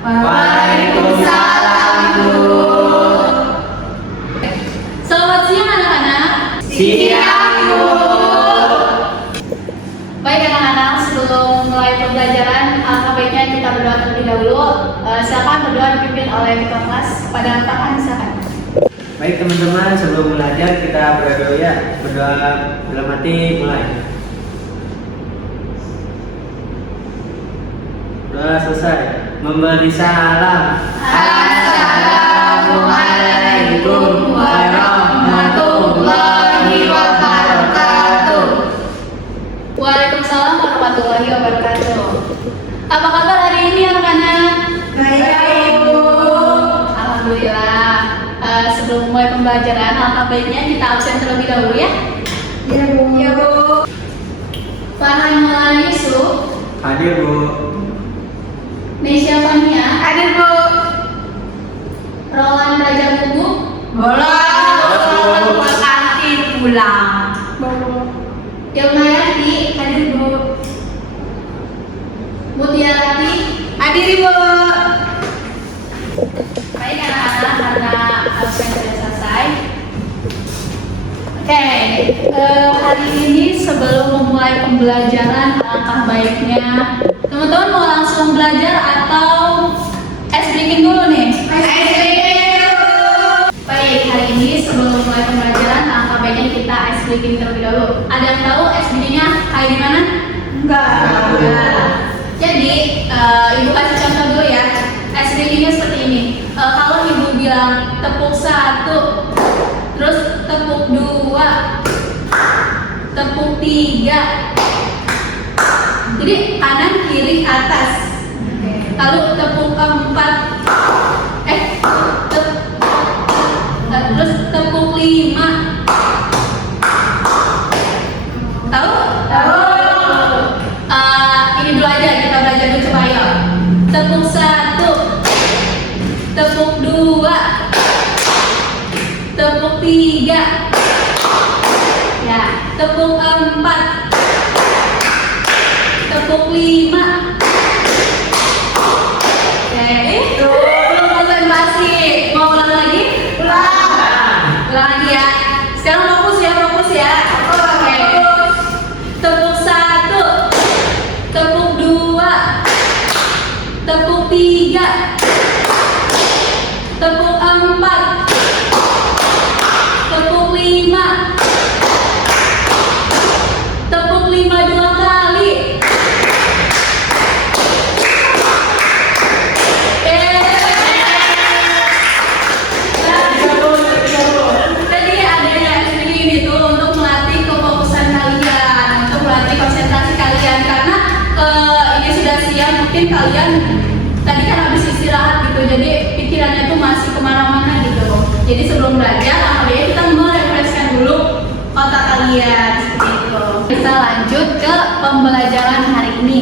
Waalaikumsalam, Bu. Selamat siang anak-anak. Siang, Bu. Baik anak-anak, sebelum mulai pembelajaran, alangkah baiknya kita berdoa terlebih dahulu. Silakan berdoa dipimpin oleh ketua kelas kepada Pak silakan. Baik teman-teman, sebelum belajar kita berdoa ya. Berdoa dalam hati mulai. Doa selesai. Memberi salam. Assalamualaikum warahmatullahi wabarakatuh. Waalaikumsalam warahmatullahi wabarakatuh. Apa kabar hari ini anak-anak? Baik, Bu. Alhamdulillah. Sebelum mulai pembelajaran, alangkah baiknya kita absen terlebih dahulu ya. Ya, Bu. Ya, Bu. Farhan Maulana Yusuf, Hadir, Bu. Nesya Fania, Hadir, Bu. Roland Raja Bubu, Bolos. Kantin pulang. Ilmayati, Hadir, Bu. Mutiarati. Hadir, Bu. Baik anak-anak, karena absen sudah selesai. Oke, hari ini sebelum memulai pembelajaran, alangkah baiknya teman-teman mau langsung belajar atau ice breaking dulu nih? Baik, hari ini sebelum mulai pembelajaran, alangkah baiknya kita ice breaking terlebih dahulu. Ada yang tahu ice breakingnya kayak gimana? Enggak. Jadi, ibu kasih contoh dulu ya. Ice breakingnya seperti ini. Kalau ibu bilang tepuk 1, terus tepuk 2, tepuk 3. Jadi kanan kiri atas. Lalu tepuk 4. Terus tepuk 5. Tahu? Ini dulu aja, kita belajar dulu coba ya. Tepuk 1, tepuk 2, tepuk 3, ya, tepuk 4, tepuk 5. Oke, belum konsentrasi. Mau ulang lagi? Ulang lagi ya. Sekarang fokus ya. Oke. Tepuk 1, tepuk 2, tepuk 3, tepuk 4, tepuk 5, tepuk 5 2 kali. Jadi adanya seperti ini tuh untuk melatih kefokusan kalian, untuk melatih konsentrasi kalian karena ini sudah siang, mungkin kalian tadi kan habis istirahat gitu, jadi pikirannya tuh masih kemana-mana gitu. Jadi sebelum belajar, apalagi kita merefreshkan dulu otak kalian seperti itu. Kita lanjut ke pembelajaran hari ini.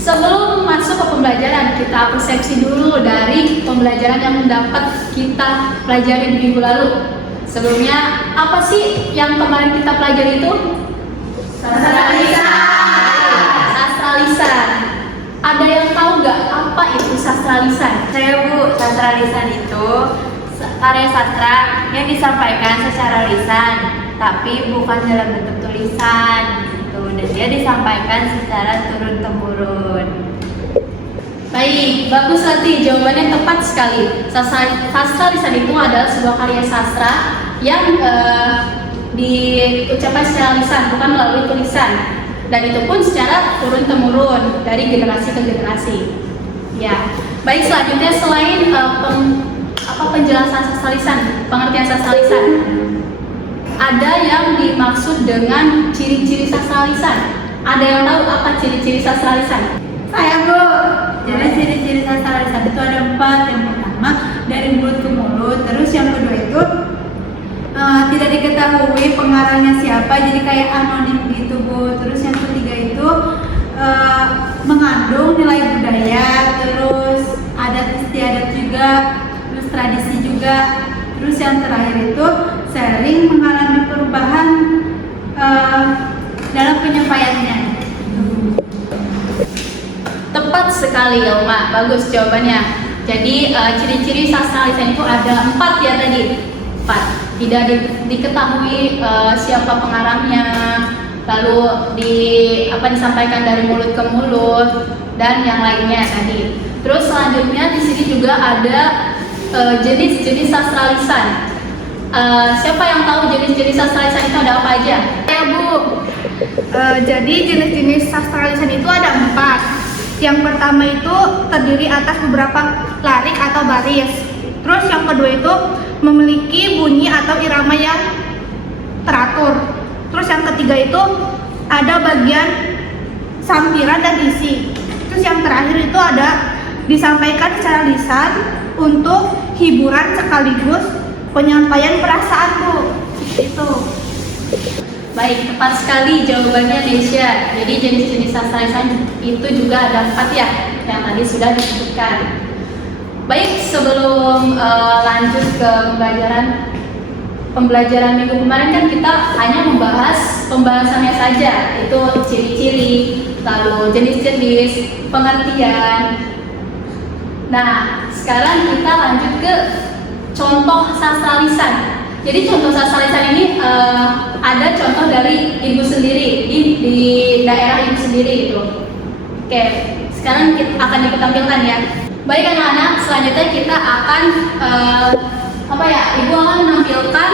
Sebelum masuk ke pembelajaran, kita persepsi dulu dari pembelajaran yang dapat kita pelajari di minggu lalu. Sebelumnya, apa sih yang kemarin kita pelajari itu? Sastra lisan. Sastra lisan. Ada yang tahu nggak apa itu sastra lisan? Saya, Bu, sastra lisan itu karya sastra yang disampaikan secara lisan, tapi bukan dalam bentuk tulisan gitu, dan dia disampaikan secara turun-temurun. Baik, bagus Lati, jawabannya tepat sekali. Sastra lisan itu adalah sebuah karya sastra yang diucapkan secara lisan, bukan melalui tulisan. Dan itu pun secara turun-temurun dari generasi ke generasi. Ya, baik, selanjutnya selain penjelasan sastra lisan, pengertian sastra lisan, ada yang dimaksud dengan ciri-ciri sastra lisan. Ada yang tahu apa ciri-ciri sastra lisan? Saya, Bu. Jadi ciri-ciri sastra lisan itu ada 4. Yang pertama dari mulut ke mulut. Terus yang kedua itu tidak diketahui pengarangnya siapa, jadi kayak anonim gitu, Bu. Terus yang ketiga itu mengandung nilai budaya. Terus adat istiadat juga. Terus tradisi juga. Terus yang terakhir itu sering mengalami perubahan dalam penyampaiannya. Tepat sekali ya Uma, bagus jawabannya. Jadi ciri-ciri sastra lisan itu ada 4 ya tadi. 4. Tidak diketahui siapa pengarangnya, lalu disampaikan dari mulut ke mulut, dan yang lainnya tadi. Terus selanjutnya di sini juga ada jenis-jenis sastra lisan. Siapa yang tahu jenis-jenis sastra lisan itu ada apa aja? Ya Bu, jadi jenis-jenis sastra lisan itu ada 4. Yang pertama itu terdiri atas beberapa larik atau baris. Terus yang kedua itu memiliki bunyi atau irama yang teratur. Terus yang ketiga itu ada bagian sampiran dan isi. Terus yang terakhir itu ada disampaikan secara lisan untuk hiburan sekaligus penyampaian perasaan Bu. Itu. Baik, tepat sekali jawabannya Desya. Jadi jenis-jenis sastra lisan itu juga ada 4 ya, yang tadi sudah disebutkan. Baik, sebelum lanjut ke pembelajaran minggu kemarin kan kita hanya membahas pembahasannya saja, itu ciri-ciri, lalu jenis-jenis, pengertian. Nah, sekarang kita lanjut ke contoh sastra lisan. Jadi contoh sastra lisan ini ada contoh dari ibu sendiri di daerah ibu sendiri itu. Oke, sekarang akan ditampilkan ya. Baik anak-anak, selanjutnya kita akan ibu akan menampilkan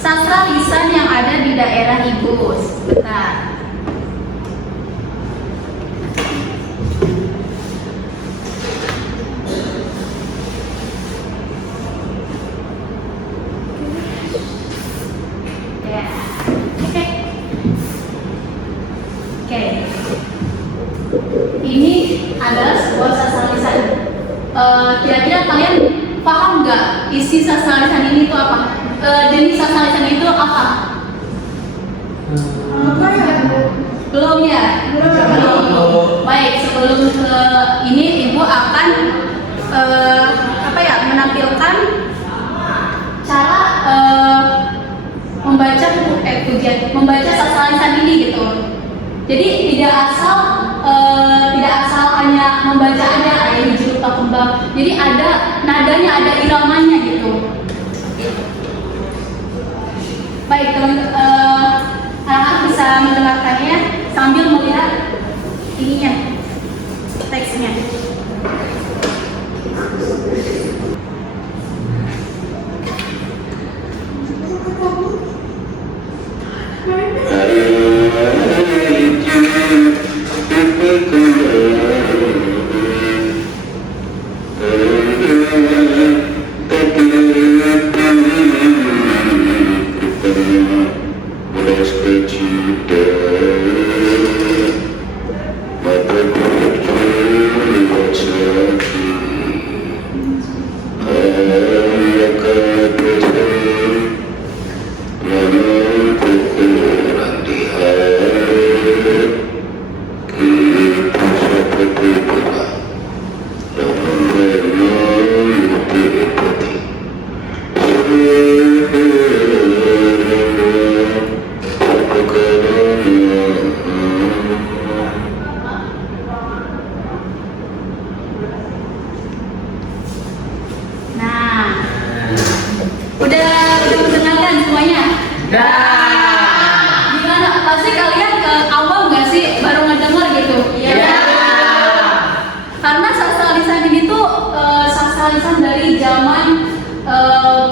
sastra lisan yang ada di daerah ibu. Sebentar. Ini adalah sebuah sastra lisan. Kira-kira kalian paham nggak isi sastra lisan ini itu apa? Jenis sastra lisan itu apa? Belum ya? Belum. Baik, sebelum ke ini ibu akan menampilkan cara membaca sastra lisan ini gitu. Jadi tidak asal hanya membaca aja kayak hijau tak kembang. Jadi ada nadanya, ada iramanya gitu. Baik, anak-anak bisa mendengarkannya sambil melihat ininya, teksnya.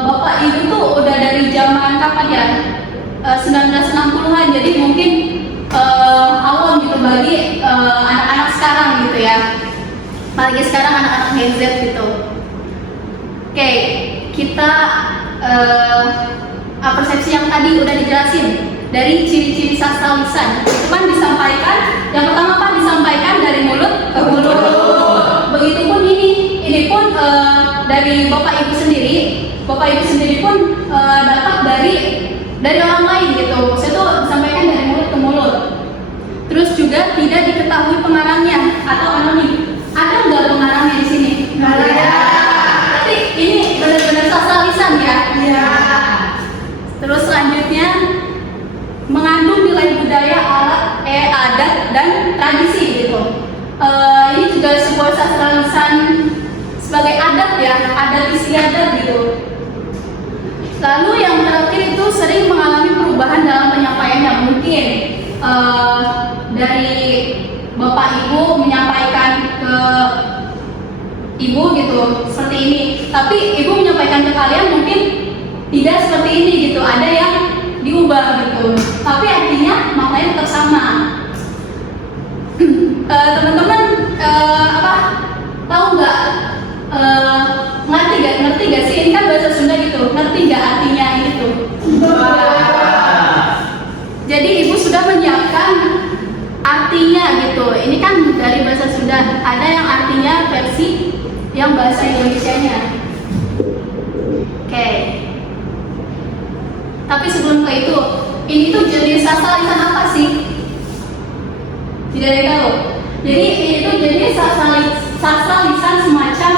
Bapak Ibu tuh udah dari zaman kapan ya? 1960-an, jadi mungkin awam gitu bagi anak-anak sekarang gitu ya. Apalagi sekarang anak-anak Gen Z gitu. Oke, kita persepsi yang tadi udah dijelasin dari ciri-ciri sastra lisan. Itu kan disampaikan, yang pertama kan disampaikan dari mulut ke mulut. Begitupun ini pun dari Bapak Ibu sendiri. Bapak Ibu sendiri pun dapat dari orang lain gitu. Saya tuh disampaikan dari mulut ke mulut. Terus juga tidak diketahui pengarangnya atau anonim. Ada nggak pengarangnya di sini? Nggak ada. Berarti ini benar-benar sastra lisan ya? Iya. Terus selanjutnya mengandung nilai budaya, adat dan tradisi gitu. juga sebuah sastra lisan sebagai adat ya, adat istiadat gitu. Lalu yang terakhir itu sering mengalami perubahan dalam penyampaiannya, mungkin dari bapak ibu menyampaikan ke ibu gitu seperti ini, tapi ibu menyampaikan ke kalian mungkin tidak seperti ini gitu, ada yang diubah gitu, tapi artinya maknanya tetap sama. Teman-teman tahu nggak, ngerti nggak sih, ini kan bahasa Sunda gitu, ngerti nggak artinya ini tuh? Jadi ibu sudah menyiapkan artinya gitu, ini kan dari bahasa Sunda, ada yang artinya versi yang bahasa Indonesianya. Oke. Tapi sebelum ke itu, ini tuh jenis sastra lisan apa sih? Tidak ada yang tahu. Jadi itu jenis sastra lisan semacam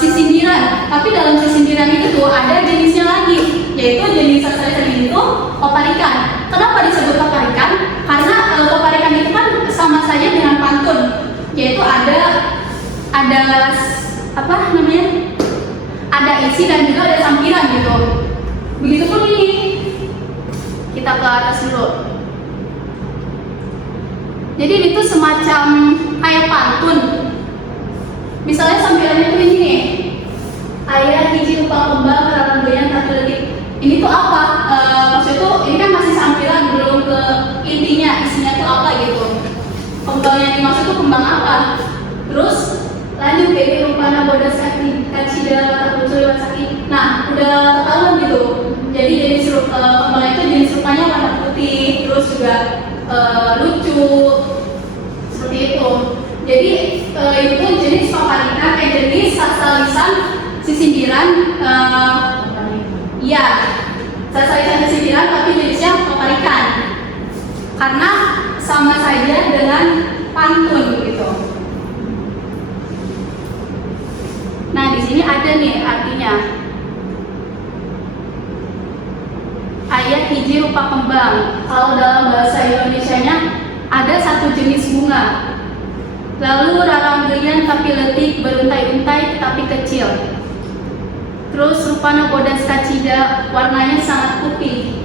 sisindiran. Tapi dalam sisindiran itu tuh ada jenisnya lagi, yaitu jenis sastra lisan ini tuh paparikan. Kenapa disebut paparikan? Karena paparikan itu kan sama saja dengan pantun, yaitu ada apa namanya? Ada isi dan juga ada sampiran gitu. Begitupun ini. Kita ke atas dulu. Jadi itu semacam kayak pantun. Misalnya sampirannya tuh ini nih. Ayah hiji upah kembang karang goyang tak letik. Ini tuh apa? Maksudnya tuh ini kan masih sampiran, belum ke intinya, isinya tuh apa gitu. Kembang yang dimaksud tuh kembang apa? Terus lanjut kayak rupana bodas kaki kacida watak lucu lewat sakit. Nah udah ketahuan gitu. Jadi jenis kembang itu jenis rupanya warna putih, terus juga lucu seperti itu. Jadi itu jenis paparikan, jenis sastra lisan sisindiran. Iya, sastra lisan sisindiran tapi jenisnya paparikan. Karena sama saja dengan pantun gitu. Nah di sini ada nih artinya. Ayah hiji rupa kembang. Kalau dalam bahasa Indonesianya ada satu jenis bunga. Lalu raranggeyan tapi letik, beruntai-untai tapi kecil. Terus rupana bodas kacida, warnanya sangat putih.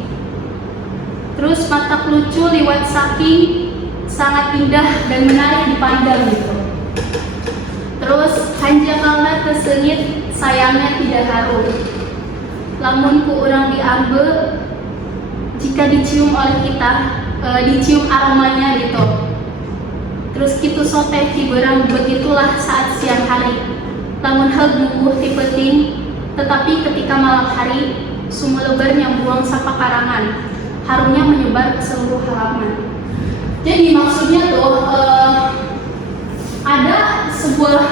Terus mata lucu liwat saking, sangat indah dan menarik dipandang gitu. Terus hanjakalna kesengit, sayangnya tidak harum. Lamun ku urang diambil, jika dicium oleh kita, dicium aromanya gitu. Terus kitu sote tiberang, begitulah saat siang hari. Lamun heg bubuh ti peuting, tetapi ketika malam hari, sumelebar nyambuang sapa karangan. Harumnya menyebar ke seluruh halaman. Jadi maksudnya tuh ada sebuah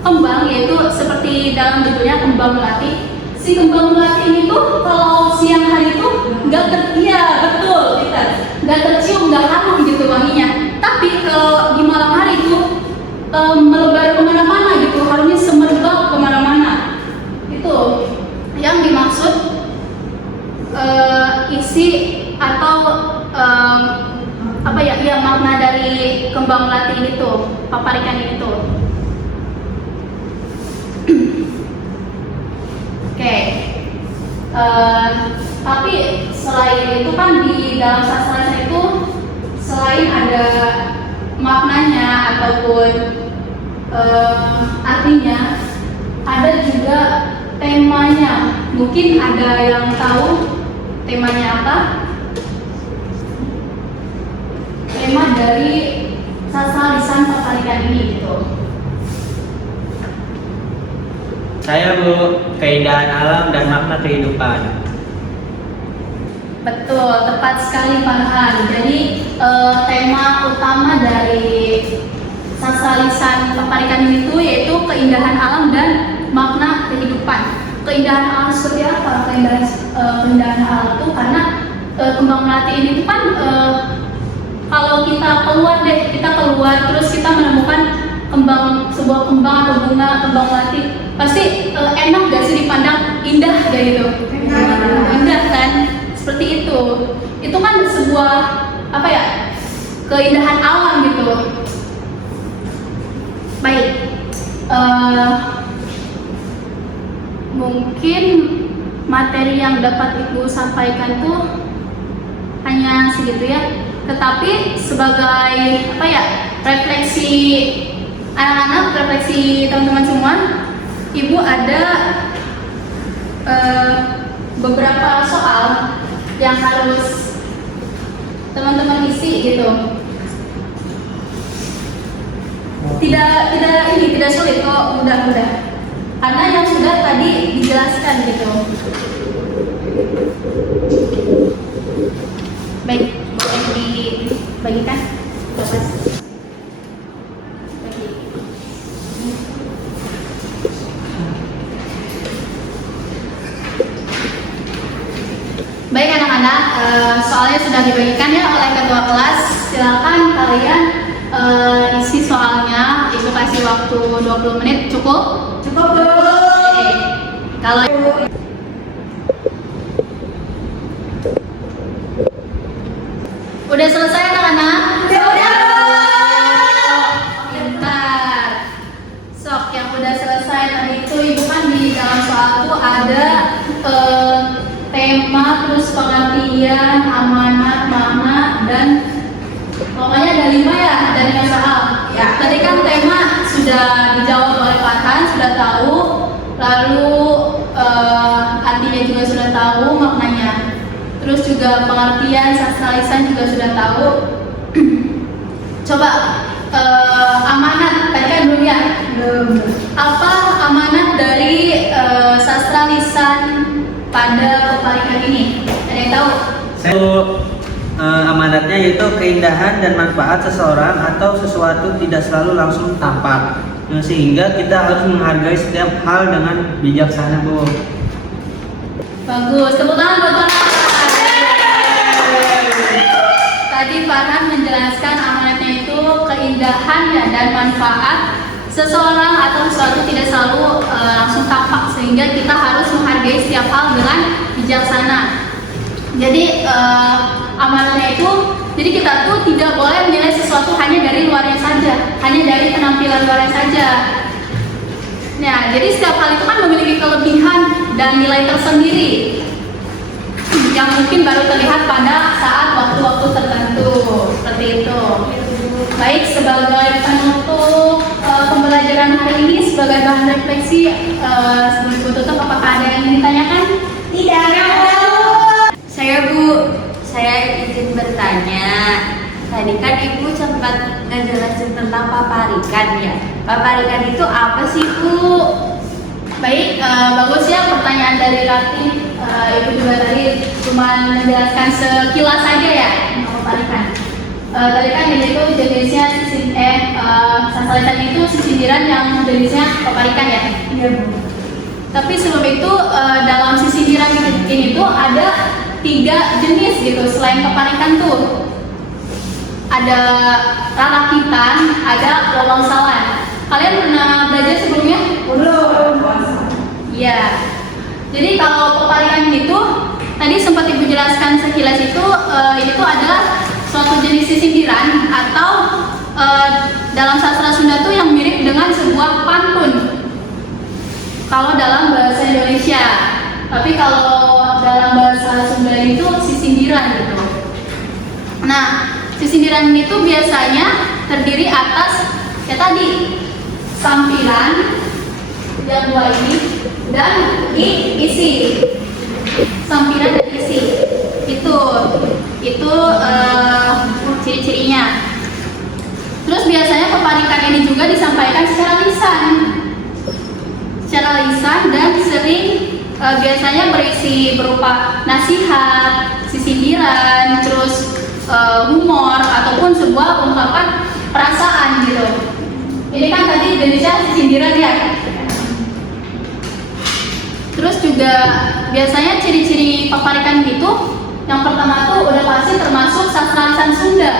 kembang, yaitu seperti dalam judulnya kembang melati. Si kembang melati ini tuh kalau siang hari tuh nggak betul kita nggak tercium, nggak harum gitu wanginya. Tapi kalau di malam hari tuh melebar kemana-mana gitu, harumnya semerbak kemana-mana. Itu yang dimaksud isi atau apa ya, makna dari kembang melati ini tuh, paparikan ini tuh. Oke. Tapi selain itu kan di dalam sastra itu selain ada maknanya ataupun artinya, ada juga temanya. Mungkin ada yang tahu temanya apa? Tema dari sastra lisan paparikan ini gitu. Saya Bu, keindahan alam dan makna kehidupan. Betul, tepat sekali Farhan. Jadi tema utama dari sastra lisan paparikan itu yaitu keindahan alam dan makna kehidupan. Keindahan alam seperti apa? Keindahan alam itu karena kembang melati ini tuh kan kalau kita keluar terus kita menemukan sebuah kembang atau bunga kembang melati, pasti enak gak sih dipandang, indah gak gitu? Indah kan? Seperti itu. Itu kan sebuah keindahan alam gitu. Baik. Mungkin materi yang dapat Ibu sampaikan tuh hanya segitu ya. Tetapi sebagai apa ya, refleksi anak-anak, refleksi teman-teman semua, Ibu ada beberapa soal yang harus teman-teman isi gitu. Tidak sulit kok, mudah-mudah. Karena yang sudah tadi dijelaskan gitu. Baik, boleh dibagikan, Bapak. Baik anak-anak, soalnya sudah dibagikan ya oleh ketua kelas. Silakan kalian isi soalnya. Ibu kasih waktu 20 menit, cukup? Cukup, Bu. Oke. Kalau udah selesai anak-anak? Sudah. Bentar. Sok, yang udah selesai tadi itu Ibu kan di dalam soal itu ada tema, terus pengertian, amanat, makna, dan pokoknya ada 5 ya, dari soal. Ya. Tadi kan tema sudah dijawab oleh Farhan, sudah tahu, lalu artinya juga sudah tahu, maknanya. Terus juga pengertian, sastra lisan juga sudah tahu. Coba amanat, tadi kan belum ya? Belum. Apa amanat dari sastra lisan pada pepalikan ini? Ada yang tahu? Amanatnya yaitu keindahan dan manfaat seseorang atau sesuatu tidak selalu langsung tampak, sehingga kita harus menghargai setiap hal dengan bijaksana, Bu. Bagus, tepuk tangan buat Farhan. Tadi Farhan menjelaskan amanatnya itu keindahan ya, dan manfaat seseorang atau sesuatu tidak selalu langsung tampak, sehingga kita harus menghargai setiap hal dengan bijaksana. Jadi amanatnya itu, jadi kita tuh tidak boleh menilai sesuatu hanya dari luarnya saja, hanya dari penampilan luarnya saja. Nah, jadi setiap hal itu kan memiliki kelebihan dan nilai tersendiri yang mungkin baru terlihat pada saat waktu-waktu tertentu, seperti itu. Baik, sebagai penutup pembelajaran hari ini, sebagai bahan refleksi, sebelum tutup, apakah ada yang ingin ditanyakan? Tidak. Saya Bu, saya izin bertanya. Tadi kan Ibu sempat ngejelasin tentang paparikan ya. Paparikan itu apa sih Bu? Baik, bagus ya pertanyaan dari Rati. Ibu juga tadi cuma menjelaskan sekilas saja ya tentang paparikan. Tadi kan ini itu jenisnya sastra lisan itu sisindiran yang jenisnya paparikan ya. Iya, Bu. Tapi sebelum itu dalam sisindiran ini tuh ada 3 jenis gitu selain paparikan tuh. Ada rarakitan, ada lolongsalan. Kalian pernah belajar sebelumnya? Belum. Iya. Jadi kalau paparikan itu tadi sempat Ibu jelaskan sekilas itu, ini tuh adalah suatu jenis sisindiran atau dalam sastra Sunda tuh yang mirip dengan sebuah pantun. Kalau dalam bahasa Indonesia, tapi kalau dalam bahasa Sunda itu sisindiran gitu. Nah, sisindiran itu biasanya terdiri atas ya tadi sampiran yang 2 ini dan isi. Sampiran dan isi itu ciri-cirinya. Terus biasanya paparikan ini juga disampaikan secara lisan dan sering biasanya berisi berupa nasihat, sisindiran, terus humor ataupun sebuah ungkapan perasaan gitu. Ini kan tadi jenisnya sisindiran ya. Terus juga biasanya ciri-ciri paparikan itu yang pertama tuh udah pasti termasuk sastra lisan Sunda.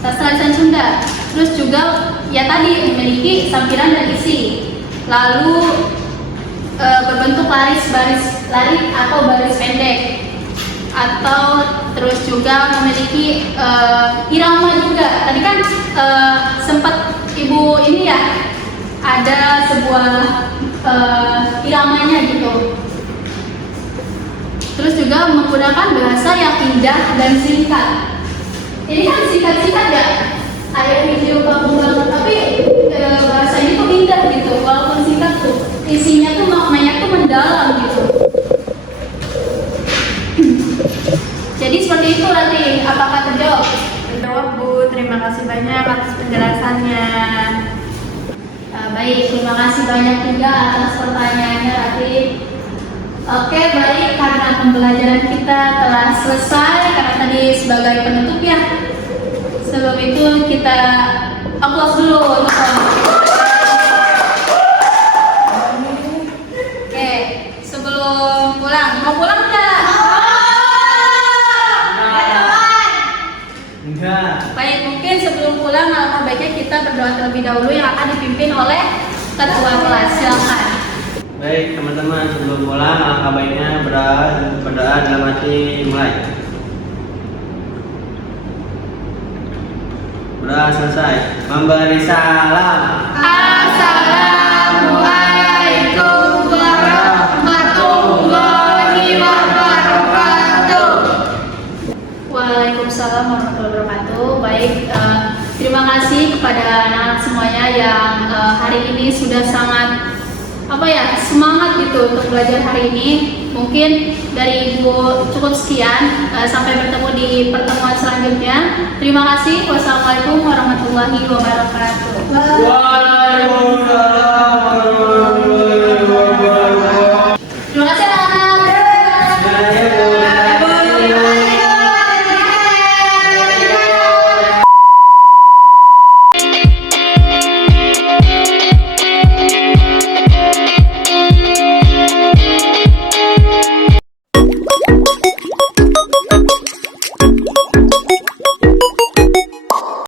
Sastra lisan Sunda. Terus juga ya tadi memiliki sampiran dan isi. Lalu berbentuk baris atau baris pendek, atau terus juga memiliki irama juga. Tadi kan sempat Ibu Ibu ini ya ada sebuah iramanya gitu. Terus juga menggunakan bahasa yang indah dan singkat. Ini kan singkat-singkat ya, ayat video kamu banget, tapi bahasa ini tuh indah gitu. Walaupun singkat tuh, isinya tuh maknanya tuh mendalam gitu. Jadi seperti itu nanti, apakah terjawab? Terjawab Bu, terima kasih banyak atas penjelasannya. Baik, terima kasih banyak juga atas pertanyaannya Rati. Oke, baik, karena pembelajaran kita telah selesai, karena tadi sebagai penutup ya. Sebelum itu kita aplaus dulu untuk Oke, sebelum pulang, mau pulang nggak? Enggak. Baik, mungkin sebelum pulang alangkah baiknya kita berdoa terlebih dahulu yang akan dipimpin oleh ketua kelas. Silakan. Baik teman-teman, sebelum pulang alangkah baiknya berdoa dalam hati mulai. Berdoa selesai. Memberi salam. Assalamualaikum warahmatullahi wabarakatuh. Waalaikumsalam warahmatullahi wabarakatuh. Baik, terima kasih kepada anak-anak semuanya yang hari ini sudah sangat semangat gitu untuk belajar hari ini. Mungkin dari Ibu cukup sekian. Sampai bertemu di pertemuan selanjutnya. Terima kasih. Wassalamualaikum warahmatullahi wabarakatuh. Waalaikumsalam.